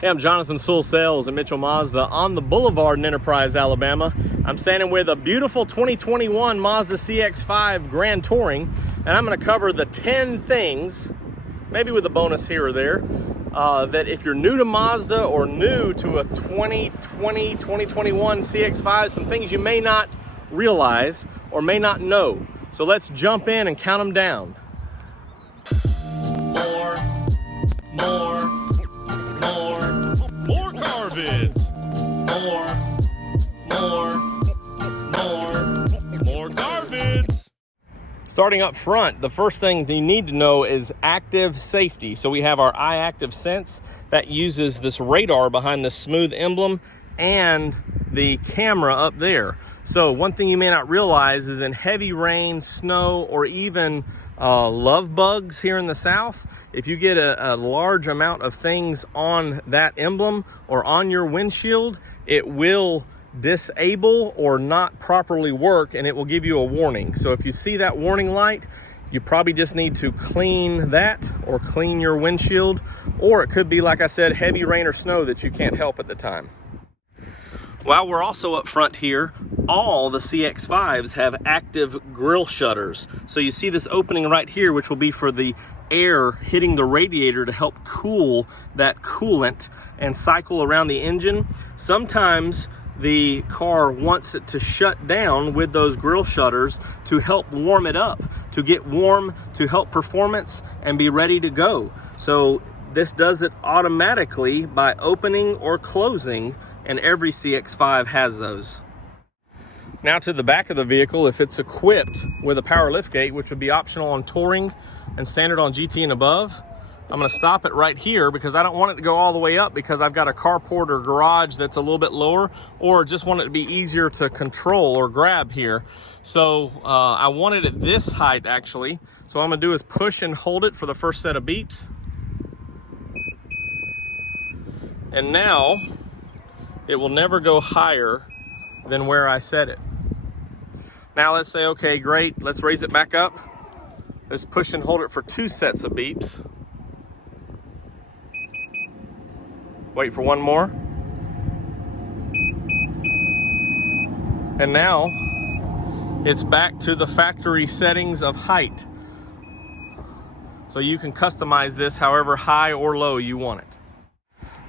Hey, I'm Jonathan Sewell Sales at Mitchell Mazda on the Boulevard in Enterprise, Alabama. I'm standing with a beautiful 2021 Mazda CX-5 Grand Touring, and I'm going to cover the 10 things, maybe with a bonus here or there, that if you're new to Mazda or new to a 2020, 2021 CX-5, some things you may not realize or may not know. So let's jump in and count them down. More car vids. More car vids. Starting up front, the first thing you need to know is active safety. So we have our eye active sense that uses this radar behind the smooth emblem and the camera up there. So one thing you may not realize is in heavy rain, snow, or even love bugs here in the South, if you get a large amount of things on that emblem or on your windshield, it will disable or not properly work, and it will give you a warning. So if you see that warning light, you probably just need to clean that or clean your windshield, or it could be, like I said, heavy rain or snow that you can't help at the time. While we're also up front here, all the CX-5s have active grille shutters. So you see this opening right here, which will be for the air hitting the radiator to help cool that coolant and cycle around the engine. Sometimes the car wants it to shut down with those grille shutters to help warm it up, to get warm, to help performance and be ready to go. So this does it automatically by opening or closing, and every CX-5 has those. Now to the back of the vehicle, if it's equipped with a power liftgate, which would be optional on Touring and standard on GT and above, I'm going to stop it right here because I don't want it to go all the way up because I've got a carport or garage that's a little bit lower, or just want it to be easier to control or grab here. So I want it at this height actually. So what I'm going to do is push and hold it for the first set of beeps. And now it will never go higher than where I set it. Now let's say, okay, great, let's raise it back up. Let's push and hold it for 2 sets of beeps. Wait for one more. And now it's back to the factory settings of height. So you can customize this however high or low you want it.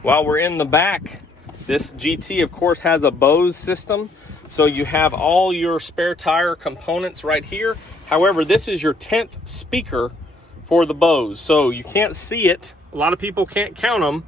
While we're in the back, this GT of course has a Bose system. So you have all your spare tire components right here. However, this is your 10th speaker for the Bose. So you can't see it. A lot of people can't count them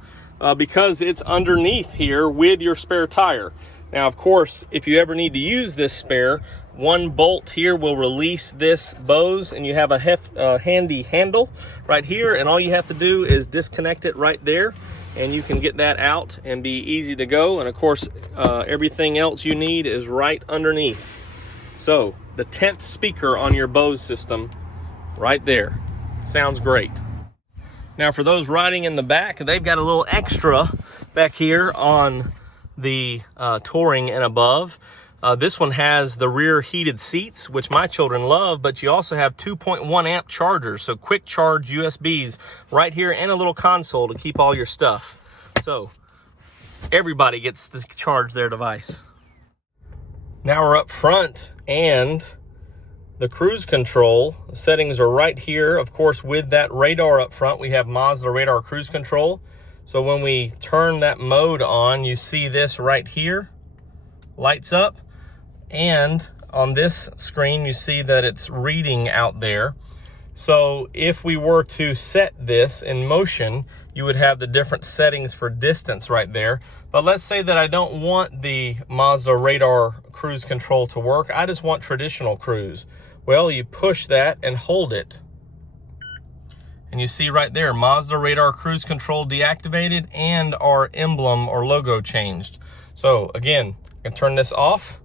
because it's underneath here with your spare tire. Now, of course, if you ever need to use this spare, one bolt here will release this Bose, and you have a handy handle right here, and all you have to do is disconnect it right there, and you can get that out and be easy to go. And of course, everything else you need is right underneath. So the 10th speaker on your Bose system right there. Sounds great. Now for those riding in the back, they've got a little extra back here on the Touring and above. This one has the rear heated seats, which my children love, but you also have 2.1 amp chargers, so quick charge USBs right here, and a little console to keep all your stuff. So everybody gets to charge their device. Now we're up front, and the cruise control settings are right here. Of course, with that radar up front, we have Mazda radar cruise control. So when we turn that mode on, you see this right here, lights up. And on this screen, you see that it's reading out there. So if we were to set this in motion, you would have the different settings for distance right there. But let's say that I don't want the Mazda radar cruise control to work. I just want traditional cruise. Well, you push that and hold it. And you see right there, Mazda radar cruise control deactivated and our emblem or logo changed. So again, I can turn this off,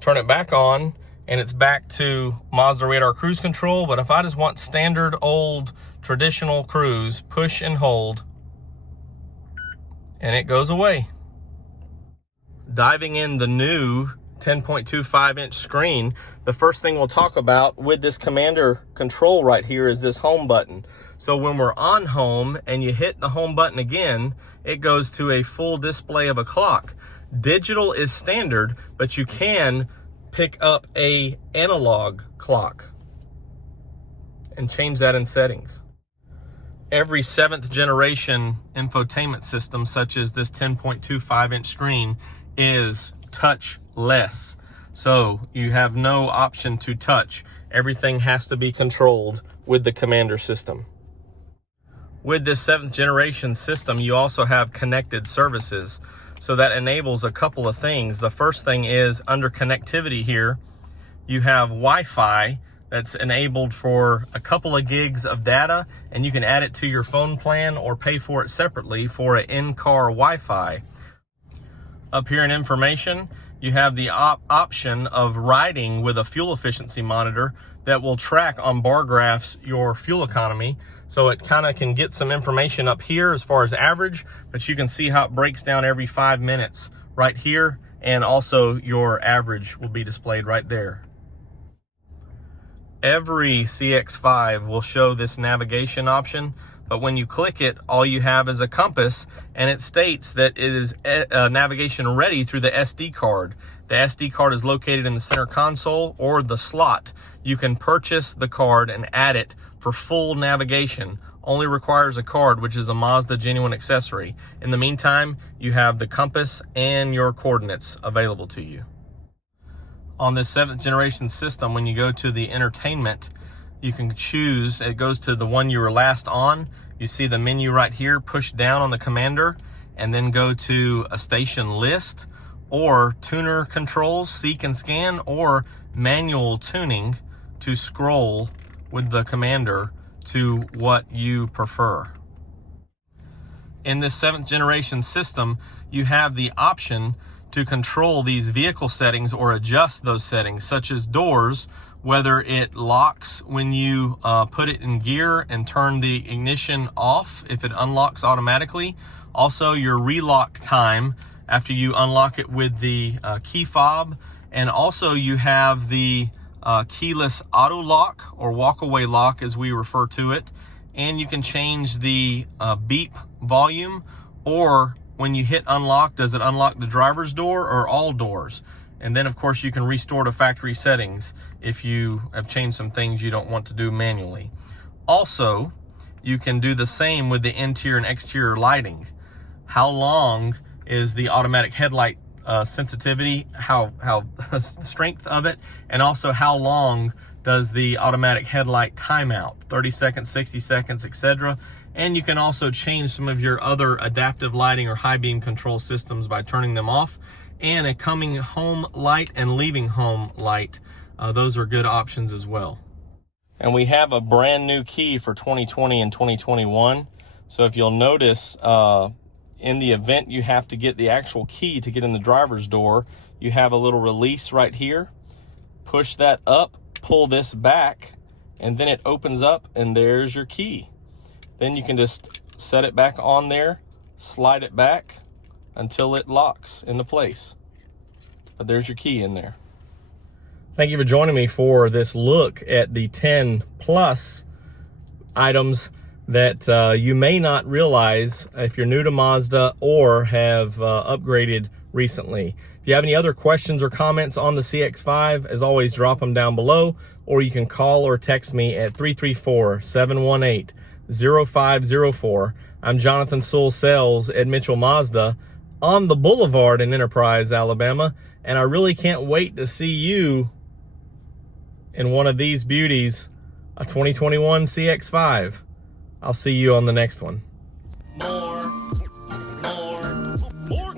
turn it back on, and it's back to Mazda radar cruise control. But if I just want standard old traditional cruise, push and hold, and it goes away. Diving in the new 10.25 inch screen, the first thing we'll talk about with this commander control right here is this home button. So when we're on home and you hit the home button again, it goes to a full display of a clock. Digital is standard, but you can pick up a analog clock and change that in settings. Every 7th generation infotainment system, such as this 10.25 inch screen, is touchless. So you have no option to touch. Everything has to be controlled with the commander system. With this 7th generation system, you also have connected services. So that enables a couple of things. The first thing is under connectivity here, you have Wi-Fi that's enabled for a couple of gigs of data, and you can add it to your phone plan or pay for it separately for an in-car Wi-Fi. Up here in information, you have the option of riding with a fuel efficiency monitor that will track on bar graphs your fuel economy. So it kind of can get some information up here as far as average, but you can see how it breaks down every 5 minutes right here, and also your average will be displayed right there. Every CX-5 will show this navigation option, but when you click it, all you have is a compass, and it states that it is navigation ready through the SD card. The SD card is located in the center console or the slot. You can purchase the card and add it for full navigation. Only requires a card, which is a Mazda genuine accessory. In the meantime, you have the compass and your coordinates available to you. On this 7th generation system, when you go to the entertainment, you can choose, it goes to the one you were last on. You see the menu right here, push down on the commander, and then go to a station list, or tuner controls, seek and scan, or manual tuning to scroll with the commander to what you prefer. In this 7th generation system, you have the option to control these vehicle settings or adjust those settings, such as doors, whether it locks when you put it in gear and turn the ignition off if it unlocks automatically. Also your relock time after you unlock it with the key fob. And also you have the keyless auto lock, or walk-away lock as we refer to it. And you can change the beep volume, or when you hit unlock, does it unlock the driver's door or all doors? And then of course you can restore to factory settings if you have changed some things you don't want to do manually. Also, you can do the same with the interior and exterior lighting. How long is the automatic headlight sensitivity, how strength of it, and also how long does the automatic headlight timeout, 30 seconds, 60 seconds, etc. And you can also change some of your other adaptive lighting or high beam control systems by turning them off. And a coming home light and leaving home light, those are good options as well. And we have a brand new key for 2020 and 2021. So if you'll notice, in the event you have to get the actual key to get in the driver's door, you have a little release right here. Push that up, pull this back, and then it opens up and there's your key. Then you can just set it back on there, slide it back until it locks into place. But there's your key in there. Thank you for joining me for this look at the 10 plus items that you may not realize if you're new to Mazda or have upgraded recently. If you have any other questions or comments on the CX-5, as always, drop them down below, or you can call or text me at 334-718-0504. I'm Jonathan Sewell Sales at Mitchell Mazda on the Boulevard in Enterprise, Alabama, and I really can't wait to see you in one of these beauties, a 2021 CX-5. I'll see you on the next one. More